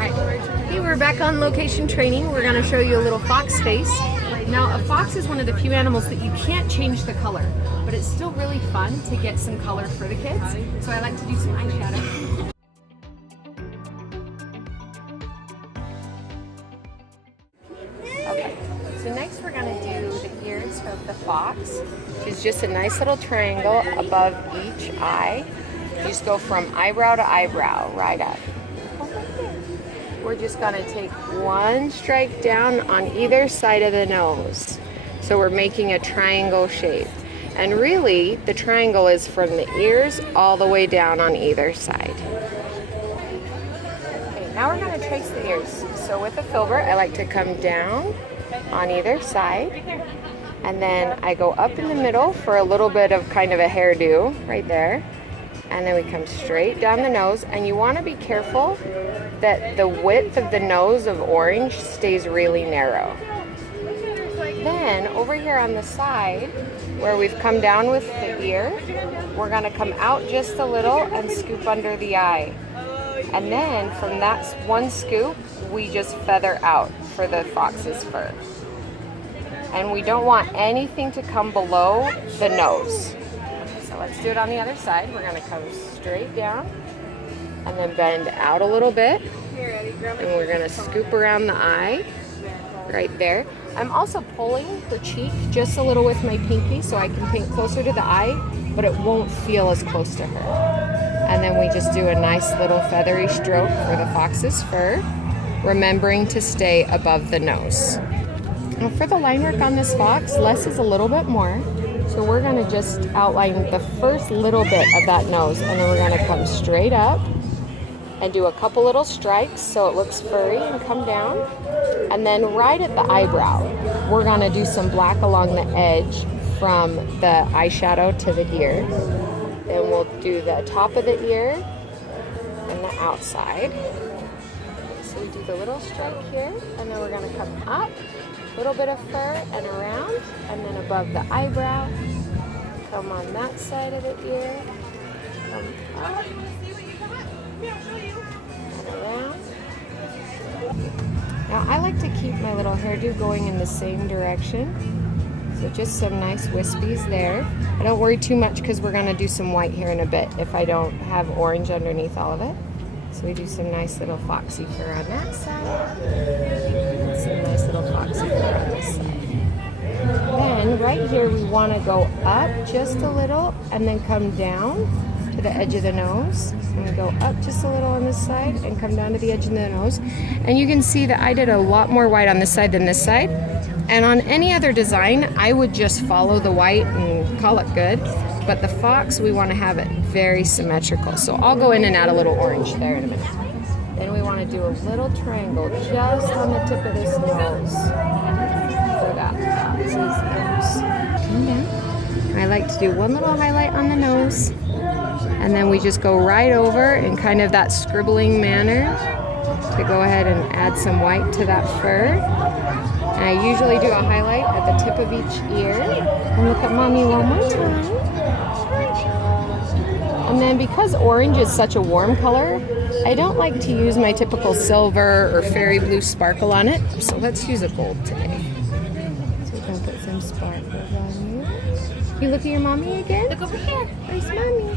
Alright, hey, we're back on location training. We're going to show you a little fox face. Now, a fox is one of the few animals that you can't change the color, but it's still really fun to get some color for the kids. So I like to do some eyeshadow. Okay, so next we're going to do the ears of the fox, which is just a nice little triangle above each eye. You just go from eyebrow to eyebrow, right up. We're just going to take one strike down on either side of the nose. So we're making a triangle shape. And really, the triangle is from the ears all the way down on either side. Okay, now we're going to trace the ears. So with a filbert, I like to come down on either side. And then I go up in the middle for a little bit of kind of a hairdo right there. And then we come straight down the nose, and you want to be careful that the width of the nose of orange stays really narrow. Then over here on the side, where we've come down with the ear, we're going to come out just a little and scoop under the eye. And then from that one scoop, we just feather out for the fox's fur. And we don't want anything to come below the nose. So let's do it on the other side. We're going to come straight down and then bend out a little bit. And we're going to scoop around the eye right there. I'm also pulling her cheek just a little with my pinky so I can paint closer to the eye, but it won't feel as close to her. And then we just do a nice little feathery stroke for the fox's fur, remembering to stay above the nose. Now for the line work on this fox, less is a little bit more. So we're going to just outline the first little bit of that nose, and then we're going to come straight up and do a couple little strikes so it looks furry and come down. And then right at the eyebrow, we're going to do some black along the edge from the eyeshadow to the ear. Then we'll do the top of the ear and the outside. So we do the little strike here, and then we're going to come up. Little bit of fur and around, and then above the eyebrow, come on that side of the ear, come up and around. Now I like to keep my little hairdo going in the same direction, so just some nice wispies there. I don't worry too much because we're going to do some white here in a bit if I don't have orange underneath all of it. So we do some nice little foxy fur on that side, and some nice little foxy fur on this side. Then right here we want to go up just a little and then come down to the edge of the nose. And we go up just a little on this side and come down to the edge of the nose. And you can see that I did a lot more white on this side than this side. And on any other design, I would just follow the white and call it good. But the fox, we want to have it very symmetrical. So I'll go in and add a little orange there in a minute. Then we want to do a little triangle just on the tip of this nose. For that fox's nose. Come down. I like to do one little highlight on the nose. And then we just go right over in kind of that scribbling manner to go ahead and add some white to that fur. And I usually do a highlight at the tip of each ear. And look at mommy one more time. And then because orange is such a warm color, I don't like to use my typical silver or fairy blue sparkle on it. So let's use a gold today. So we're going to put some sparkles on you. You look at your mommy again? Look over here. Where's mommy?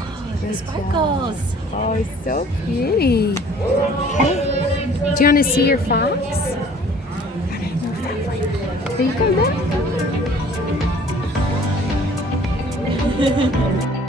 Oh, the sparkles. Oh, it's so pretty. Okay. Do you want to see your fox? Here you go, then.